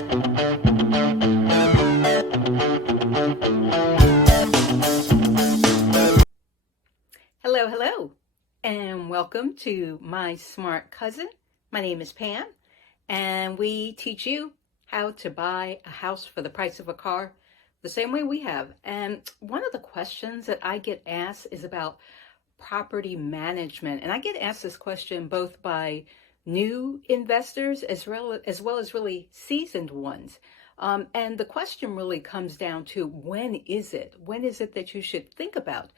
Hello, hello, and welcome to My Smart Cousin. My name is Pam, and we teach you how to buy a house for the price of a car the same way we have. And one of the questions that I get asked is about property management. And I get asked this question both by new investors as well as really seasoned ones. And the question really comes down to when is it? When is it that you should think about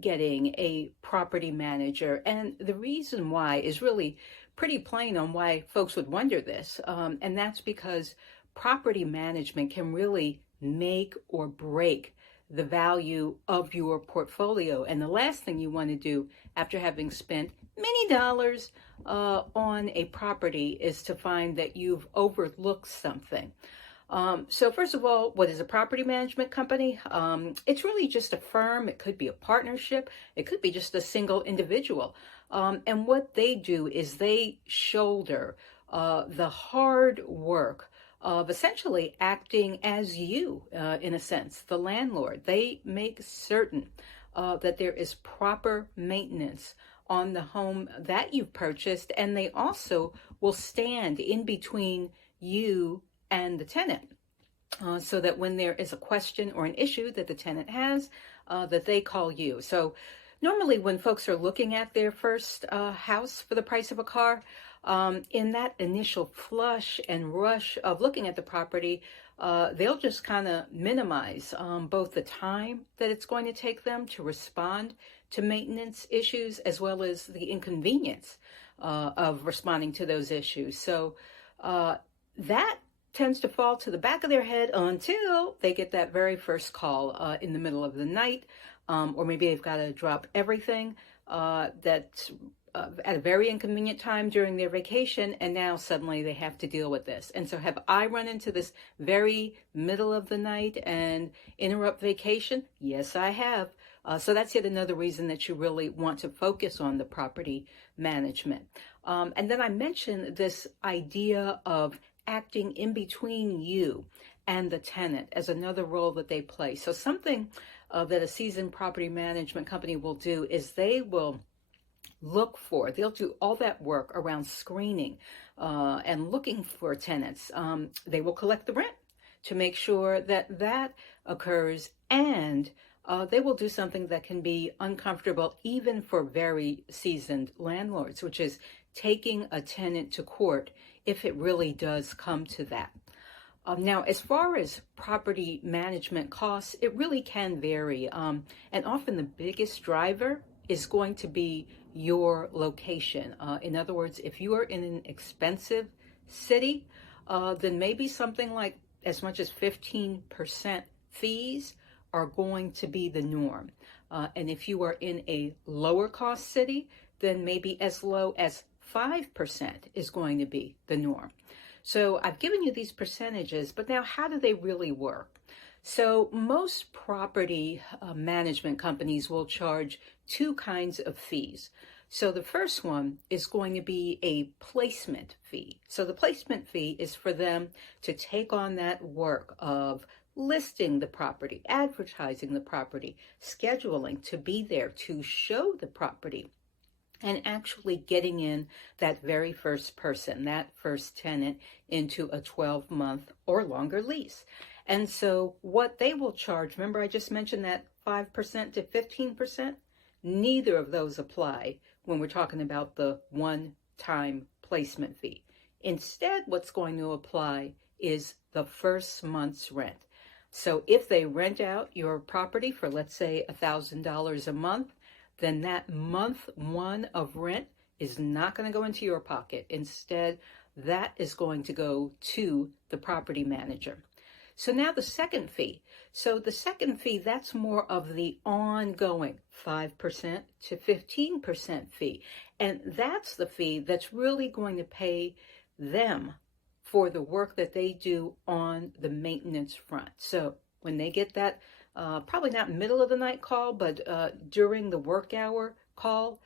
getting a property manager? And the reason why is really pretty plain on why folks would wonder this. And that's because property management can really make or break the value of your portfolio. And the last thing you want to do after having spent many dollars on a property is to find that you've overlooked something. So first of all, what is a property management company? It's really just a firm. It could be a partnership. It could be just a single individual. And what they do is they shoulder the hard work of essentially acting as you, in a sense, the landlord. They make certain that there is proper maintenance on the home that you've purchased, and they also will stand in between you and the tenant, so that when there is a question or an issue that the tenant has, that they call you. So normally when folks are looking at their first house for the price of a car, in that initial flush and rush of looking at the property, they'll just kind of minimize both the time that it's going to take them to respond to maintenance issues as well as the inconvenience of responding to those issues. So that tends to fall to the back of their head until they get that very first call in the middle of the night, or maybe they've got to drop everything that's at a very inconvenient time during their vacation, and now suddenly they have to deal with this. And so have I run into this very middle of the night and interrupt vacation? Yes, I have. So that's yet another reason that you really want to focus on the property management. And then I mentioned this idea of acting in between you and the tenant as another role that they play. So something that a seasoned property management company will do is they'll do all that work around screening and looking for tenants. They will collect the rent to make sure that that occurs, and they will do something that can be uncomfortable even for very seasoned landlords, which is taking a tenant to court if it really does come to that. Now, as far as property management costs, it really can vary. And often the biggest driver is going to be your location. In other words, if you are in an expensive city, then maybe something like as much as 15% fees are going to be the norm. And if you are in a lower cost city, then maybe as low as 5% is going to be the norm. So I've given you these percentages, but now how do they really work? So most property management companies will charge two kinds of fees. So the first one is going to be a placement fee. So the placement fee is for them to take on that work of listing the property, advertising the property, scheduling to be there to show the property, and actually getting in that very first person, that first tenant, into a 12-month or longer lease. And so what they will charge, remember I just mentioned that 5% to 15%? Neither of those apply when we're talking about the one-time placement fee. Instead, what's going to apply is the first month's rent. So if they rent out your property for, let's say, $1,000 a month, then that month one of rent is not going to go into your pocket. Instead, that is going to go to the property manager. So now the second fee. So the second fee, that's more of the ongoing 5% to 15% fee. And that's the fee that's really going to pay them for the work that they do on the maintenance front. So when they get that, probably not middle of the night call, but during the work hour call,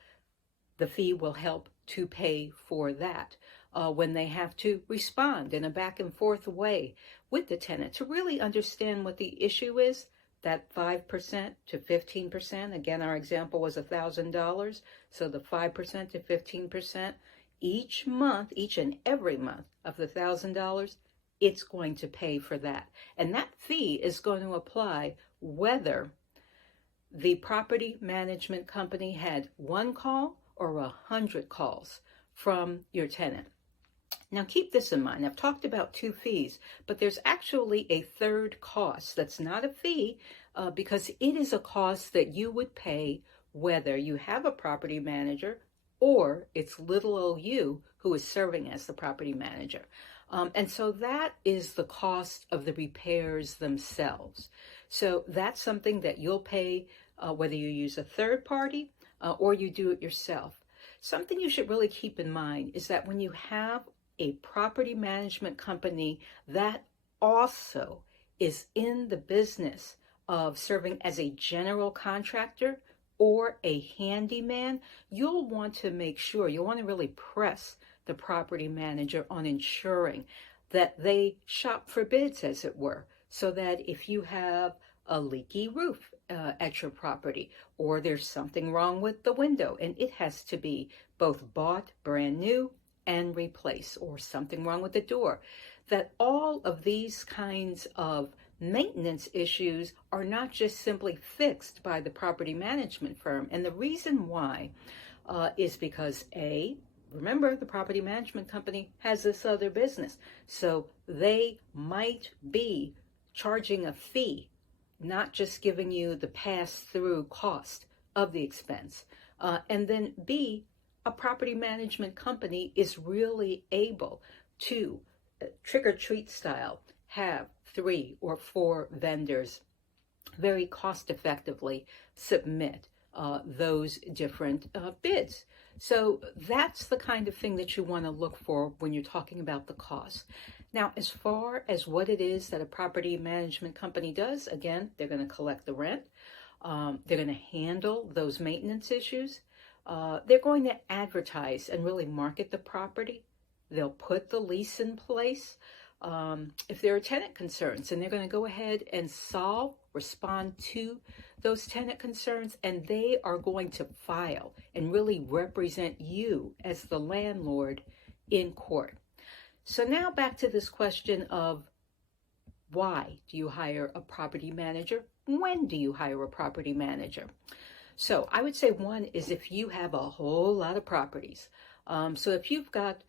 the fee will help to pay for that. when they have to respond in a back and forth way with the tenant to really understand what the issue is. That 5% to 15%, again, our example was $1,000. So the 5% to 15% each month, each and every month of the $1,000, it's going to pay for that. And that fee is going to apply whether the property management company had one call or 100 calls from your tenant. Now keep this in mind. I've talked about two fees, but there's actually a third cost that's not a fee because it is a cost that you would pay whether you have a property manager or it's little old you who is serving as the property manager. And so that is the cost of the repairs themselves. So that's something that you'll pay whether you use a third party or you do it yourself. Something you should really keep in mind is that when you have a property management company that also is in the business of serving as a general contractor or a handyman, you'll want to make sure, you'll want to really press the property manager on ensuring that they shop for bids, as it were, so that if you have a leaky roof at your property, or there's something wrong with the window and it has to be both bought brand new and replace, or something wrong with the door, that all of these kinds of maintenance issues are not just simply fixed by the property management firm. And the reason why is because remember, the property management company has this other business, so they might be charging a fee, not just giving you the pass-through cost of the expense. And then B, a property management company is really able to trick-or-treat style have 3 or 4 vendors very cost effectively submit those different bids. So that's the kind of thing that you want to look for when you're talking about the cost. Now, as far as what it is that a property management company does, again, they're going to collect the rent. They're going to handle those maintenance issues. They're going to advertise and really market the property. They'll put the lease in place. If there are tenant concerns, and they're going to go ahead and respond to those tenant concerns, and they are going to file and really represent you as the landlord in court. So now back to this question of why do you hire a property manager? When do you hire a property manager? So I would say one is if you have a whole lot of properties. So if you've got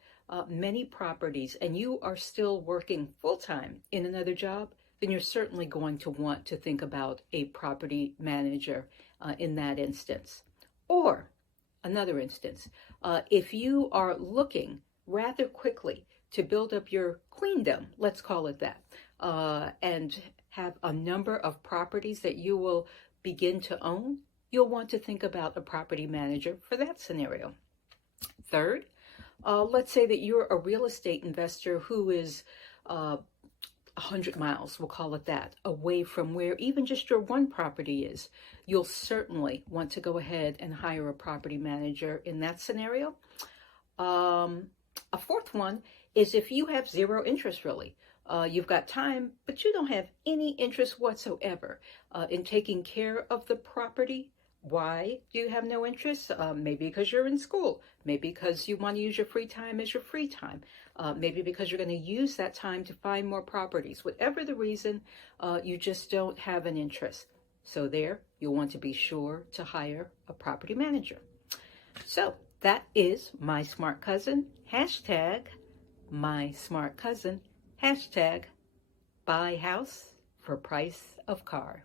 many properties and you are still working full-time in another job, then you're certainly going to want to think about a property manager in that instance. Or another instance, if you are looking rather quickly to build up your queendom, let's call it that, and have a number of properties that you will begin to own, you'll want to think about a property manager for that scenario. Third, let's say that you're a real estate investor who is 100 miles, we'll call it that, away from where even just your one property is. You'll certainly want to go ahead and hire a property manager in that scenario. A fourth one is if you have zero interest, really. You've got time, but you don't have any interest whatsoever in taking care of the property. Why do you have no interest? Maybe because you're in school. Maybe because you want to use your free time as your free time. Maybe because you're going to use that time to find more properties. Whatever the reason, you just don't have an interest. So there, you'll want to be sure to hire a property manager. So that is My Smart Cousin, hashtag My Smart Cousin, hashtag buy house for price of car.